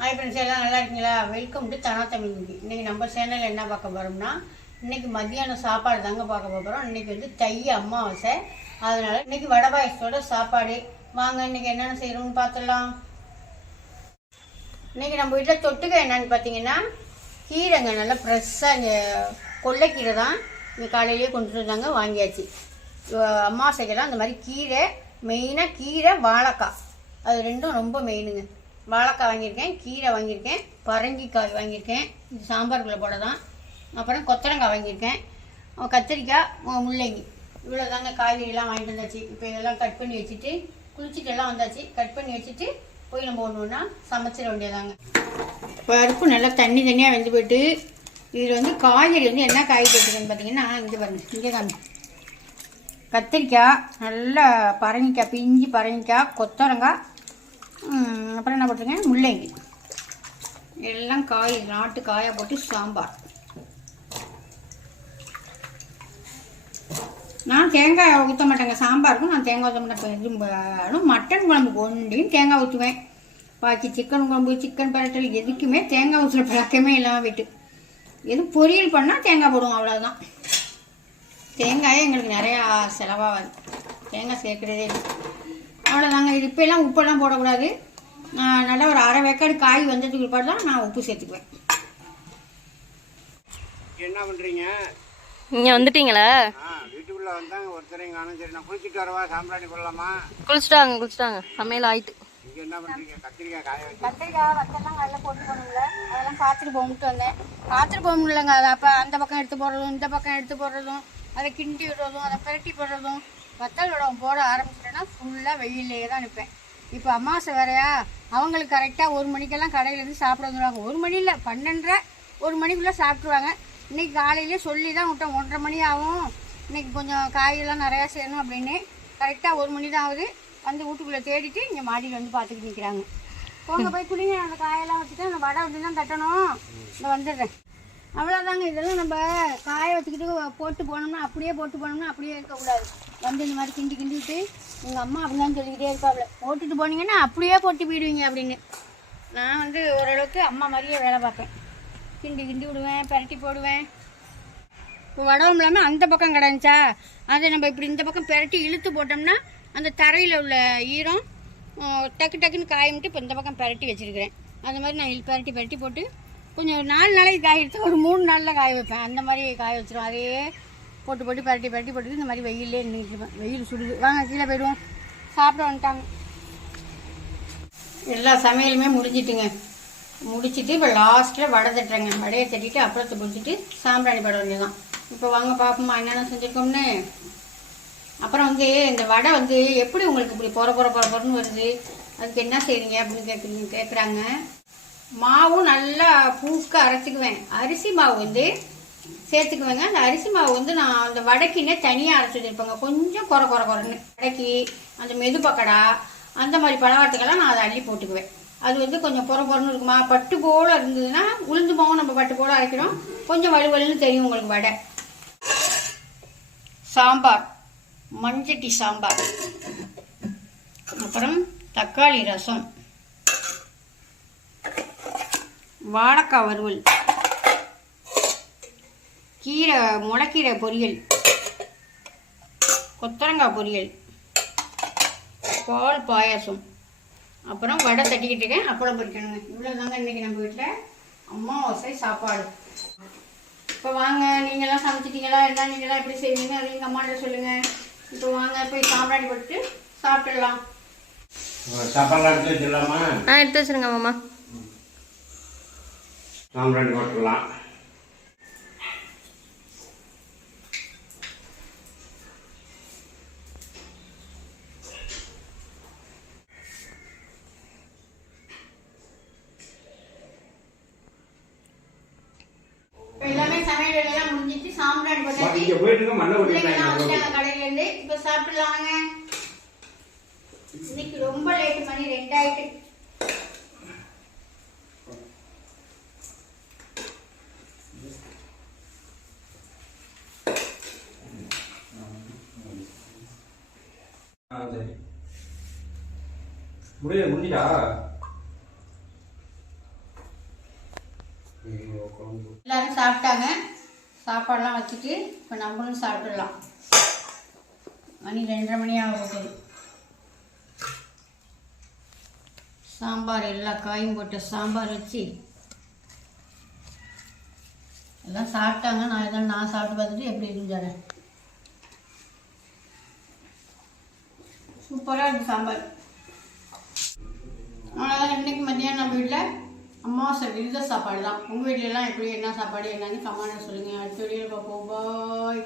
Hi friends, எல்லாம் நல்லா இருக்கீங்களா? Welcome to Dhana Tamil movie. இன்றைக்கி நம்ம சேனலில் என்ன பார்க்க போகிறோம்னா, இன்றைக்கி மத்தியானம் சாப்பாடு தாங்க பார்க்க போகிறோம். இன்றைக்கி வந்து தை அமாவாசை, அதனால் இன்றைக்கி வடை பாயசத்தோட சாப்பாடு. வாங்க இன்றைக்கி என்னென்ன செய்கிறோம்னு பார்த்துடலாம். இன்றைக்கி நம்ம வீட்டில் தொட்டுக்க என்னென்னு பார்த்தீங்கன்னா, கீரைங்க நல்லா ஃப்ரெஷ்ஷாக இங்கே கொல்லைக்கீரை தான் இங்கே காலையிலேயே கொண்டுட்டு வந்தாங்க, வாங்கியாச்சு. அமாவாசைக்கெல்லாம் அந்த மாதிரி கீரை, மெயினாக கீரை வாழைக்காய், அது ரெண்டும் ரொம்ப மெயினுங்க. வாழைக்காய் வாங்கியிருக்கேன், கீரை வாங்கியிருக்கேன், பரங்கிக்காய் வாங்கியிருக்கேன், இது சாம்பாருக்குள்ளே போட தான். அப்புறம் கொத்தரங்காய் வாங்கியிருக்கேன், கத்திரிக்காய், முள்ளங்கி, இவ்வளோ தாங்க காய்கறிலாம் வாங்கிட்டு வந்தாச்சு. இப்போ இதெல்லாம் கட் பண்ணி வச்சுட்டு குளிச்சுட்டு எல்லாம் வந்தாச்சு. கட் பண்ணி வச்சுட்டு போய் நம்ம ஒன்று ஒன்றா சமைச்சிட வேண்டியதாங்க. பருப்பு நல்லா தண்ணியாக வெந்து போய்ட்டு, இதில் வந்து காய்கறி வந்து என்ன காய்கறி வச்சுருக்குன்னு பார்த்தீங்கன்னா, இங்கே பாருங்க, இங்கே காமி கத்திரிக்காய், நல்லா பரங்கிக்காய், பிஞ்சு பரங்கிக்காய், கொத்தரங்காய், அப்புறம் என்ன போட்டிருக்கேன், முள்ளங்கி, எல்லாம் காய் நாட்டு காயை போட்டு சாம்பார். நான் தேங்காய் ஊற்ற மாட்டேங்க சாம்பாருக்கும், நான் தேங்காய் ஊற்ற மாட்டேன். மட்டன் குழம்புக்கு ஒன்றையும் தேங்காய் ஊற்றுவேன். பாக்கி சிக்கன் குழம்பு, சிக்கன் பரட்டல் எதுக்குமே தேங்காய் ஊற்றுற பழக்கமே இல்லாமல் போய்ட்டு, எதுவும் பொரியல் பண்ணால் தேங்காய் போடுவோம், அவ்வளோதான். தேங்காயே எங்களுக்கு நிறையா செலவாகாது, தேங்காய் சேர்க்குறதே இல்லை, அவ்வளோதாங்க. இது இப்போலாம் உப்பெல்லாம் போடக்கூடாது. நல்லா ஒரு அரை வேக்காடு காய் வந்ததுக்கு பிற்பாடு தான் நான் உப்பு சேர்த்துக்குவேன். என்ன பண்ணுறீங்க? நீங்கள் வந்துட்டீங்களா? வீட்டுக்குள்ளே வந்தாங்க, ஒருத்தரையும் காணும். சரி, நான் குளிச்சுட்டு வரவா? சாம்பிராணி போடலாமா? குளிச்சுட்டாங்க, சமையல் ஆயிட்டு. நீங்கள் என்ன பண்ணுறீங்க? கத்திரிக்காய் காய வச்சு, கத்திரிக்காய் வத்தெல்லாம் காலையில் போட்டு போகணும்ல, அதெல்லாம் பார்த்துட்டு போகணுட்டு வந்தேன். பார்த்துட்டு போக முடியலங்க. அதை அப்போ அந்த பக்கம் எடுத்து போடுறதும், இந்த பக்கம் எடுத்து போடுறதும், அதை கிண்டி விடுறதும், அதை பிரட்டி போடுறதும், வத்தல் விடவும் போட ஆரம்பிச்சிட்டேன்னா ஃபுல்லாக வெயிலே தான் நிற்பேன். இப்போ அமாவாசை வேறையா, அவங்களுக்கு கரெக்டாக 1 மணிக்கெல்லாம் கடையிலேருந்து சாப்பிட வந்துடுவாங்க. 1 மணி இல்லை, 12:30 1 மணிக்குள்ளே சாப்பிட்ருவாங்க. இன்றைக்கி காலையிலே சொல்லி தான் விட்டோம், 1:30 மணி ஆகும், இன்றைக்கி கொஞ்சம் காயெல்லாம் நிறையா செய்யணும் அப்படின்னு. கரெக்டாக 1 மணி தான் ஆகுது. வந்து வீட்டுக்குள்ளே தேடிட்டு இங்கே மாடியில் வந்து பார்த்துக்கிட்டு நிற்கிறாங்க. போங்க போய் குளிங்க, அந்த காயெல்லாம் வச்சுட்டு அந்த வடை வந்து தான் தட்டணும், நான் வந்துடுறேன். அவ்வளோதாங்க. இதெல்லாம் நம்ம காய வச்சுக்கிட்டு போட்டு போனோம்னா, அப்படியே போட்டு போனோம்னா அப்படியே இருக்கக்கூடாது. வந்து இந்த மாதிரி கிண்டி விட்டு, எங்கள் அம்மா அப்படிதான் சொல்லிக்கிட்டே இருப்பாப்புல, போட்டுட்டு போனீங்கன்னா அப்படியே போட்டு போயிடுவீங்க அப்படின்னு. நான் வந்து ஓரளவுக்கு அம்மா மாதிரியே வேலை பார்ப்பேன். கிண்டி விடுவேன், பரட்டி போடுவேன். இப்போ வடவும் இல்லாமல் அந்த பக்கம் கிடந்துச்சா, அதை நம்ம இப்படி இந்த பக்கம் பரட்டி இழுத்து போட்டோம்னா அந்த தரையில் உள்ள ஈரம் டக்கு டக்குன்னு காயமிட்டு இப்போ இந்த பக்கம் பரட்டி வச்சுருக்கிறேன். அந்த மாதிரி நான் பரட்டி போட்டு கொஞ்சம் 4 நாளைக்கு காய எடுத்து ஒரு 3 நாளில் காய வைப்பேன். அந்த மாதிரி காய வச்சிடும். அதே போட்டு பரட்டி போட்டு இந்த மாதிரி வெயிலே நின்றுட்டுருப்பேன். வெயில் சுடுது. வாங்க கீழே போயிடுவோம். சாப்பிட வந்துட்டாங்க. எல்லா சமையலுமே முடிஞ்சிட்டுங்க. முடிச்சுட்டு இப்போ லாஸ்ட்டில் வடை தட்டுறேங்க. வடையை தட்டிட்டு அப்புறத்தை பிடிச்சிட்டு சாம்பிராணி பட வேண்டியதான். இப்போ வாங்க பார்ப்போமா என்னென்ன செஞ்சுருக்கோம்னு. அப்புறம் வந்து இந்த வடை வந்து எப்படி உங்களுக்கு இப்படி பொறன்னு வருது, அதுக்கு என்ன செய்றீங்க அப்படின்னு கேட்குறாங்க. மாவும் நல்லா பூக்க அரைச்சிக்குவேன். அரிசி மாவு வந்து சேர்த்துக்குவேங்க. அந்த அரிசி மாவு வந்து நான் அந்த வடைக்குன்னே தனியாக அரைச்சி வச்சுருப்பேங்க. கொஞ்சம் குறன்னு வடைக்கு அந்த மெது பக்கடா அந்த மாதிரி பலகாரத்துக்கெல்லாம் நான் அதை அள்ளி போட்டுக்குவேன். அது வந்து கொஞ்சம் பொறன்னு இருக்குமா, பட்டு போல் இருந்ததுன்னா, உளுந்து மாவும் நம்ம பட்டு போல் அரைக்கிறோம், கொஞ்சம் வலுவலுன்னு தெரியும் உங்களுக்கு வடை. சாம்பார், மஞ்சட்டி சாம்பார், அப்புறம் தக்காளி ரசம், வாழைக்காய் வறுவல், கீரை முளைக்கீரை பொரியல், கொத்தரங்காய் பொரியல், பால் பாயாசம், அப்புறம் வடை தட்டிக்கிட்டு இருக்கேன். அப்பளம் பொரிக்கணுங்க. இவ்வளோ தாங்க இன்றைக்கி நம்ம வீட்டில் அமாவாசை சாப்பாடு. இப்போ வாங்க, நீங்கள்லாம் சமைச்சிட்டிங்களா, என்ன நீங்களாம் எப்படி செய்வீங்க அது எங்கள் அம்மாட்ட சொல்லுங்கள். இப்போ வாங்க போய் சாம்பிராணி போட்டு சாப்பிட்டுடலாம். சாப்பாடுலாம் எடுத்து வச்சிடலாமா? எடுத்து வச்சுருங்க மாமா. சாம்பிராணி போட்டுடலாம். எல்லாமே சமையல் வேலையெல்லாம் முடிஞ்சிட்டு சாம்பிராணி போட்டாச்சு. கடையில இருந்து இப்ப சாப்பிடலாங்க. இன்னைக்கு ரொம்ப லேட், மணி 2 ஆயிட்டு. முடிஞ்சிட்டா? எல்லாரும் சாப்பிட்டாங்க. சாப்பாடெல்லாம் வச்சுட்டு இப்போ நம்மளும் சாப்பிடலாம். மணி 2:30 மணி ஆகுது. சாம்பார் எல்லா காயும் போட்டு சாம்பார் வச்சு எல்லாம் சாப்பிட்டாங்க. நான் சாப்பிட்டு பார்த்துட்டு எப்படி இருக்குன்னு சொல்கிறேன். சூப்பராக இருக்குது சாம்பார். அவ்வளோதான். இன்றைக்கி மத்தியானம் நம்ம வீட்டில் அமாவாசை விரத சாப்பாடு தான். உங்கள் வீட்டிலலாம் எப்படி என்ன சாப்பாடு என்னன்னு கமெண்ட்டில் சொல்லுங்கள். அடுத்த வீடியோவில் பார்ப்போம். பாய்.